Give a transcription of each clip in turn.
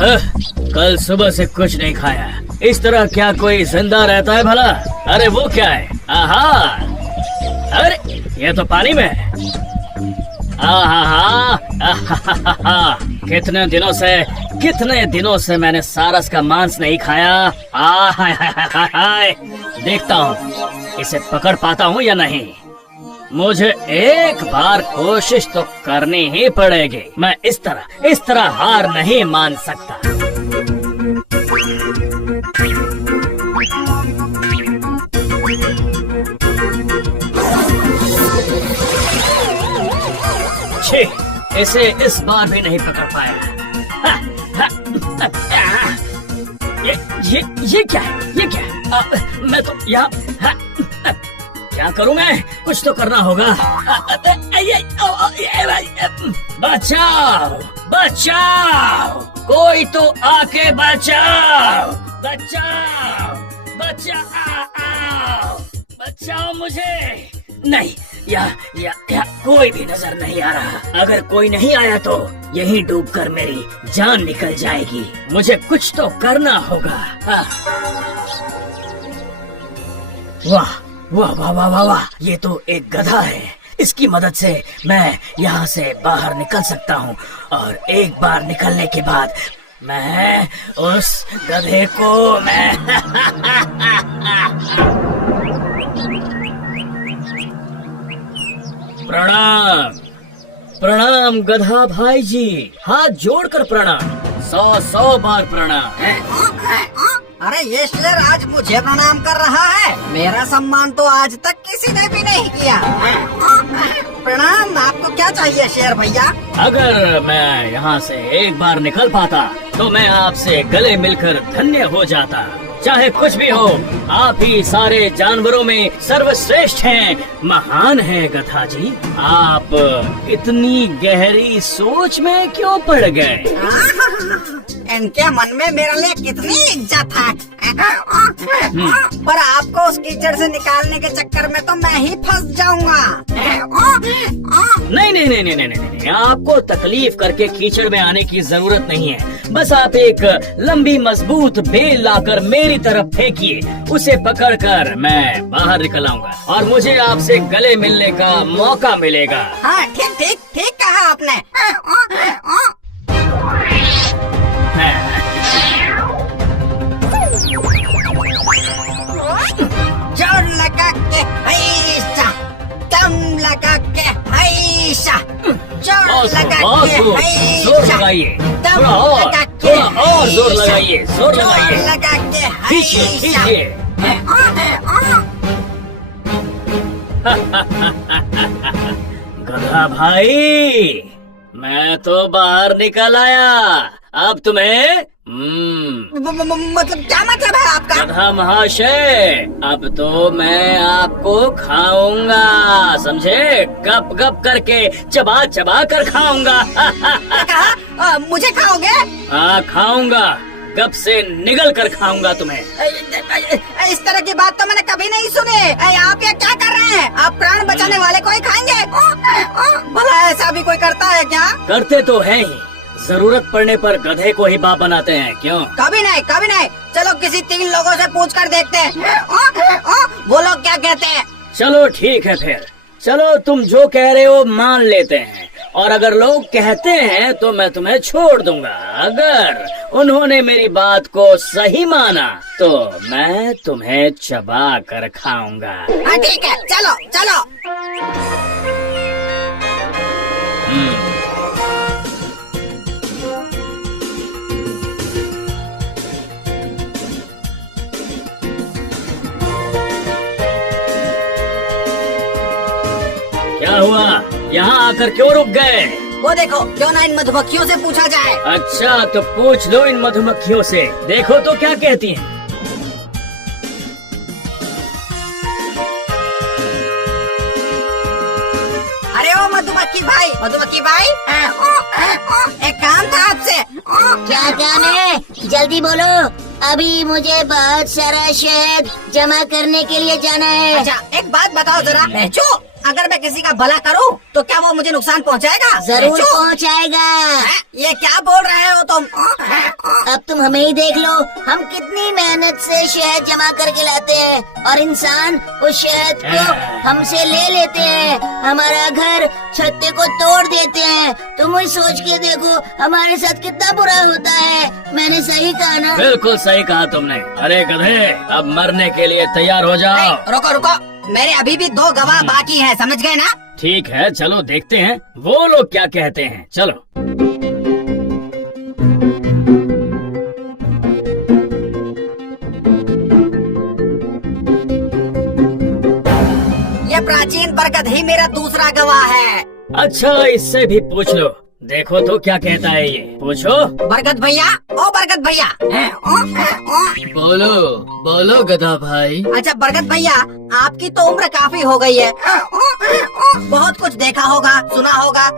कल सुबह से कुछ नहीं खाया। इस तरह क्या कोई जिंदा रहता है भला? अरे वो क्या है? आहा, अरे ये तो पानी में है। आहा, कितने दिनों से मैंने सारस का मांस नहीं खाया। देखता हूँ इसे पकड़ पाता हूँ या नहीं। मुझे एक बार कोशिश तो करनी ही पड़ेगी। मैं इस तरह हार नहीं मान सकता। छी, इसे इस बार भी नहीं पकड़ पाया। ये क्या है? मैं तो यहाँ क्या करूँ मैं? कुछ तो करना होगा। बचाओ, कोई तो आके बचाओ मुझे। नहीं, या कोई भी नजर नहीं आ रहा। अगर कोई नहीं आया तो यहीं डूबकर मेरी जान निकल जाएगी। मुझे कुछ तो करना होगा। वाह, ये तो एक गधा है। इसकी मदद से मैं यहाँ से बाहर निकल सकता हूँ और एक बार निकलने के बाद मैं उस गधे को प्रणाम गधा भाई जी। हाथ जोड़कर प्रणाम। 100 बार प्रणाम। अरे ये शेर आज मुझे प्रणाम कर रहा है। मेरा सम्मान तो आज तक किसी ने भी नहीं किया। प्रणाम। आपको क्या चाहिए शेर भैया? अगर मैं यहाँ से एक बार निकल पाता तो मैं आपसे गले मिलकर धन्य हो जाता। चाहे कुछ भी हो, आप ही सारे जानवरों में सर्वश्रेष्ठ हैं, महान हैं गधा जी। आप इतनी गहरी सोच में क्यों पड़ गए? इनके मन में मेरे लिए कितनी इज्जत है। पर आपको उस कीचड़ से निकालने के चक्कर में तो मैं ही फंस जाऊंगा। नहीं, आपको तकलीफ करके कीचड़ में आने की जरूरत नहीं है। बस आप एक लंबी मजबूत बेल लाकर मेरी तरफ फेंकिए। उसे पकड़कर मैं बाहर निकल आऊंगा और मुझे आपसे गले मिलने का मौका मिलेगा। हाँ, ठीक कहा आपने। जोर लगा के हैसा, दम लगा के हैसा, जोर लगा के हैसा, जोर लगाइए, थोड़ा और जोर लगाइए, जोर लगा के खींचिए। गधा भाई, मैं तो बाहर निकल आया। अब तुम्हें मतलब क्या मतलब है आपका? गधा महाशय, अब तो मैं आपको खाऊंगा, समझे? गप गप करके चबा कर खाऊंगा। क्या कहा? मुझे खाओगे? हाँ, खाऊंगा। गप से निगल कर खाऊंगा तुम्हें। इस तरह की बात तो मैंने कभी नहीं सुनी। आप ये क्या कर रहे हैं? आप प्राण बचाने वाले को ही खाएंगे? भला ऐसा भी कोई करता है क्या? करते तो है ही। जरूरत पड़ने पर गधे को ही बाप बनाते हैं। क्यों? कभी नहीं। चलो किसी 3 लोगों से पूछ कर देखते हैं। वो लोग क्या कहते हैं। चलो ठीक है फिर। चलो, तुम जो कह रहे हो मान लेते हैं। और अगर लोग कहते हैं तो मैं तुम्हें छोड़ दूंगा। अगर उन्होंने मेरी बात को सही माना तो मैं तुम्हें चबा कर खाऊंगा। ठीक है, चलो। क्या हुआ? यहाँ आकर क्यों रुक गए? वो देखो, क्यों ना इन मधुमक्खियों से पूछा जाए। अच्छा, तो पूछ लो इन मधुमक्खियों से। देखो तो क्या कहती हैं। अरे ओ मधुमक्खी भाई, एक काम था आपसे। क्या काम है? जल्दी बोलो। अभी मुझे बहुत सारा शहद जमा करने के लिए जाना है। अच्छा, एक बात बताओ जरा, बेचो अगर मैं किसी का भला करूं तो क्या वो मुझे नुकसान पहुंचाएगा? जरूर बेचो। पहुंचाएगा। ये क्या बोल रहे हो तुम? अब तुम हमें ही देख लो, हम कितनी मेहनत से शहद जमा करके लाते हैं और इंसान उस शहद को हमसे ले लेते हैं, हमारा घर छत्ते को तोड़ देते हैं। तुम ही सोच के देखो हमारे साथ कितना बुरा होता है। मैंने सही कहा ना? बिल्कुल सही कहा तुमने। अरे गधे, अब मरने के लिए तैयार हो जाओ। रुको रुको, मेरे अभी भी 2 गवाह बाकी हैं, समझ गए ना? ठीक है, चलो देखते हैं वो लोग क्या कहते हैं। चलो। ये प्राचीन बरगद ही मेरा दूसरा गवाह है। अच्छा, इससे भी पूछ लो, देखो तो क्या कहता है ये। पूछो। बरगद भैया, ओ बरगद भैया। बोलो बोलो गधा भाई। अच्छा बरगद भैया, आपकी तो उम्र काफी हो गई है, बहुत कुछ देखा होगा, सुना होगा।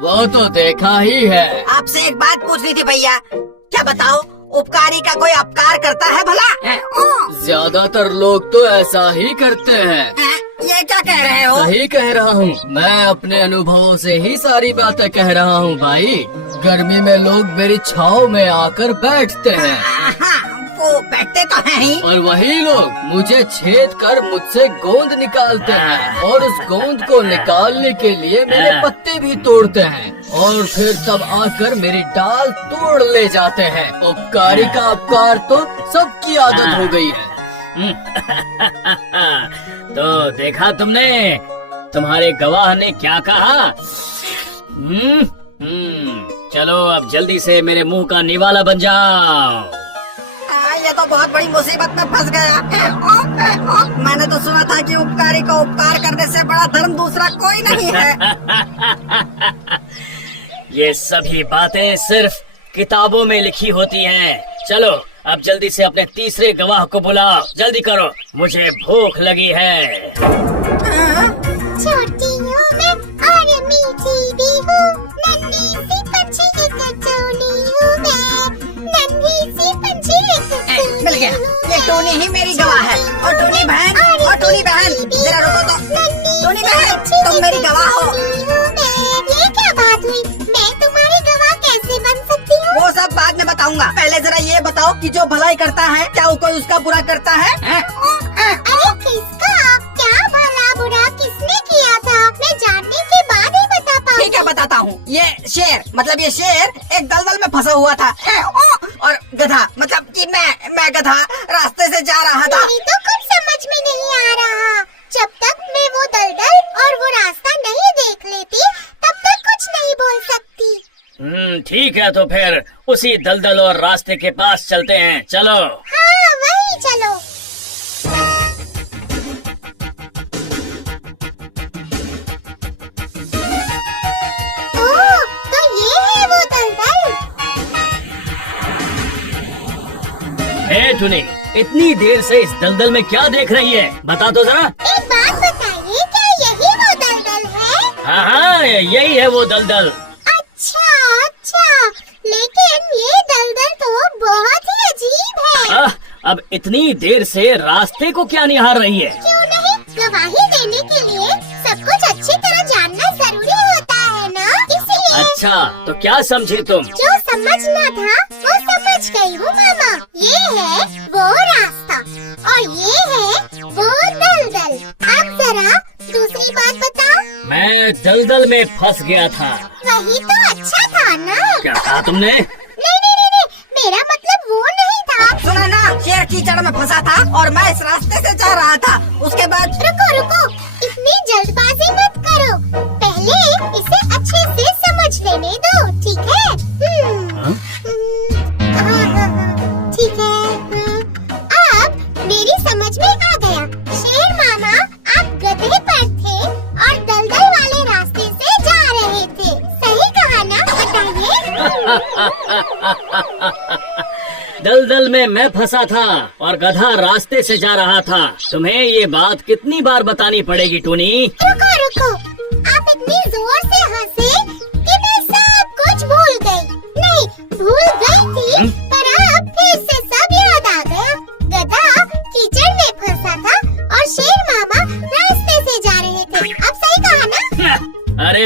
वो तो देखा ही है। आपसे एक बात पूछनी थी भैया, क्या बताओ, उपकारी का कोई अपकार करता है भला? ज्यादातर लोग तो ऐसा ही करते हैं। ये क्या कह रहे हो? सही कह रहा हूँ, मैं अपने अनुभवों से ही सारी बातें कह रहा हूँ भाई। गर्मी में लोग मेरी छाव में आकर बैठते हैं हाँ, वो बैठते तो हैं ही। और वही लोग मुझे छेद कर मुझसे गोंद निकालते हैं और उस गोंद को निकालने के लिए मेरे पत्ते भी तोड़ते हैं और फिर तब आकर मेरी डाल तोड़ ले जाते हैं। उपकारी का उपकार तो सबकी आदत हो गई है। तो देखा तुमने, तुम्हारे गवाह ने क्या कहा? चलो अब जल्दी से मेरे मुंह का निवाला बन जाओ। ये तो बहुत बड़ी मुसीबत में फंस गया। मैंने तो सुना था कि उपकारी को उपकार करने से बड़ा धर्म दूसरा कोई नहीं है। ये सभी बातें सिर्फ किताबों में लिखी होती हैं। चलो अब जल्दी से अपने तीसरे गवाह को बुलाओ, जल्दी करो, मुझे भूख लगी है। छोटी हूँ मैं और मीठी भी हूँ, नन्ही सी पंछी की कचौड़ी हूँ मैं, नन्ही सी पंछी की कचौड़ी। मिल गया, ये टोनी ही मेरी गवाह है। और टोनी बहन, और टोनी बहन, जरा रुको तो। टोनी बहन, तुम मेरी गवाह हो। ये क्या बात हुई? मैं तुम्हारी गवाह कैसे बन सकती हूँ? वो सब बाद में बताऊंगा, पहले जरा ये बताओ कि जो भलाई करता है क्या वो कोई उसका बुरा करता है? अरे किसका क्या भला बुरा किसने किया था? मैं जानने के बाद ही बता पाऊंगी। ठीक है, बताता हूँ। ये शेर, मतलब ये शेर एक दलदल में फंसा हुआ था और गधा, मतलब कि मैं गधा रास्ते से जा रहा था। मेरी तो कुछ समझ में नहीं आ रहा। जब तक मैं वो दलदल और वो रास्ता नहीं देख लेती तब तक कुछ नहीं बोल सकती। ठीक है, तो फिर उसी दलदल और रास्ते के पास चलते हैं। चलो। हाँ वही चलो। ओह, तो ये है वो दलदल। हे टुनी, इतनी देर से इस दलदल में क्या देख रही है? बता तो जरा। एक बात बताइए, क्या यही वो दलदल है? हाँ, यही है वो दलदल। अच्छा, लेकिन ये दलदल तो बहुत ही अजीब है। अब इतनी देर से रास्ते को क्या निहार रही है? क्यों नहीं, गवाही देने के लिए सब कुछ अच्छी तरह जानना जरूरी होता है ना, इसलिए। अच्छा, तो क्या समझी तुम? जो समझना था वो समझ गई हूँ मामा। ये है वो रास्ता और ये है वो दलदल। अब जरा दूसरी बात बताओ। मैं दलदल में फंस गया था। वही तो अच्छा था ना। क्या कहा तुमने? नहीं, मेरा मतलब वो नहीं था। सुना ना, शेर कीचड़ में फंसा था और मैं इस रास्ते से जा रहा था। उसके बाद रुको, इतनी जल्दबाजी मत करो, पहले इसे अच्छे से समझ लेने दो, ठीक है? ठीक है। अब मेरी समझ में आ गया। शेर मामा, आप गधे पर थे और दलदल वाले रास्ते से जा रहे थे, सही कहा ना? बताइए। दलदल में मैं फंसा था और गधा रास्ते से जा रहा था। तुम्हें ये बात कितनी बार बतानी पड़ेगी टूनी? रुको, आप इतनी जोर से हंसे कि मैं सब कुछ भूल गई। नहीं, भूल गई थी, पर अब फिर से सब याद आ गया। गधा कीचड़ में फंसा था और शेर मामा रास्ते से जा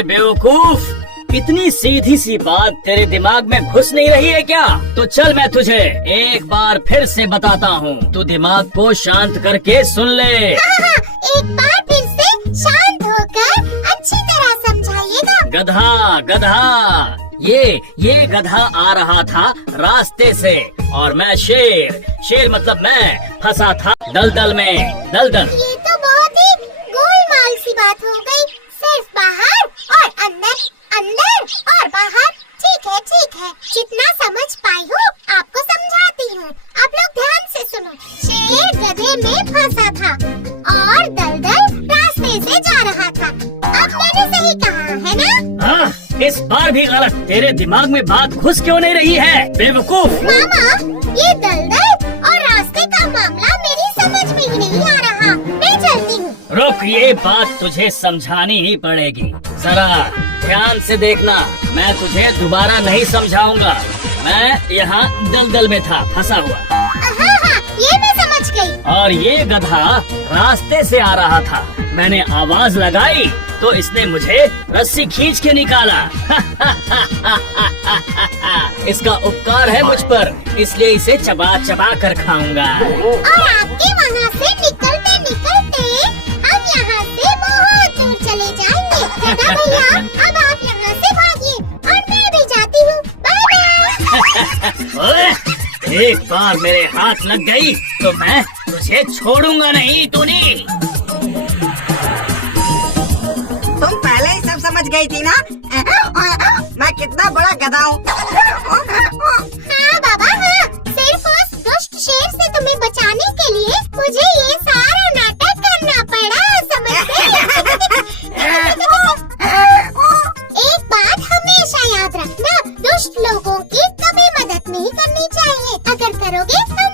अरे बेवकूफ, इतनी सीधी सी बात तेरे दिमाग में घुस नहीं रही है क्या? तो चल मैं तुझे एक बार फिर से बताता हूँ, तू दिमाग को शांत करके सुन ले। हाँ, एक बार फिर से शांत होकर अच्छी तरह समझाइएगा। गधा गधा, ये गधा आ रहा था रास्ते से और मैं शेर मतलब मैं फंसा था दलदल में। दलदल। ये तो बहुत ही गोलमाल सी बात हो गई। सिर्फ बाहर और अंदर, अंदर और बाहर। ठीक है, जितना समझ पाई हूँ आपको समझाती हूँ। आप लोग ध्यान से सुनो। शेर गधे में फंसा था और दलदल रास्ते से जा रहा था। अब मैंने सही कहा है ना? इस बार भी गलत। तेरे दिमाग में बात घुस क्यों नहीं रही है बेवकूफ? मामा, ये दलदल और रास्ते का मामला मेरी समझ में ही नहीं आ रहा। मैं चलती हूँ। रुक, ये बात तुझे समझानी ही पड़ेगी। जरा ध्यान से देखना, मैं तुझे दोबारा नहीं समझाऊंगा। मैं यहाँ दलदल में था फंसा हुआ। हाँ, ये मैं समझ गई। और ये गधा रास्ते से आ रहा था। मैंने आवाज लगाई तो इसने मुझे रस्सी खींच के निकाला। इसका उपकार है मुझ पर, इसलिए इसे चबा चबा कर खाऊंगा। और आपके वहाँ से निकलते निकलते हम यहाँ से बहुत दूर चले जाएंगे। गधा भैया, अब आप यहाँ से भागिए और मैं भी जाती हूँ। Bye bye. ओए, एक बार मेरे हाथ लग गई तो मैं तुझे छोड़ूंगा नहीं तूने। तुम पहले ही सब समझ गई थी ना? मैं कितना बड़ा गधा हूँ। हाँ बाबा, हाँ। सिर्फ उस दुष्ट शेर से तुम्हें बचाने के लिए मुझे ये सारा नाटक करना पड़ा, समझते? एक बात हमेशा याद रखना, दुष्ट लोगों की कभी मदद नहीं करनी चाहिए। अगर करोगे तो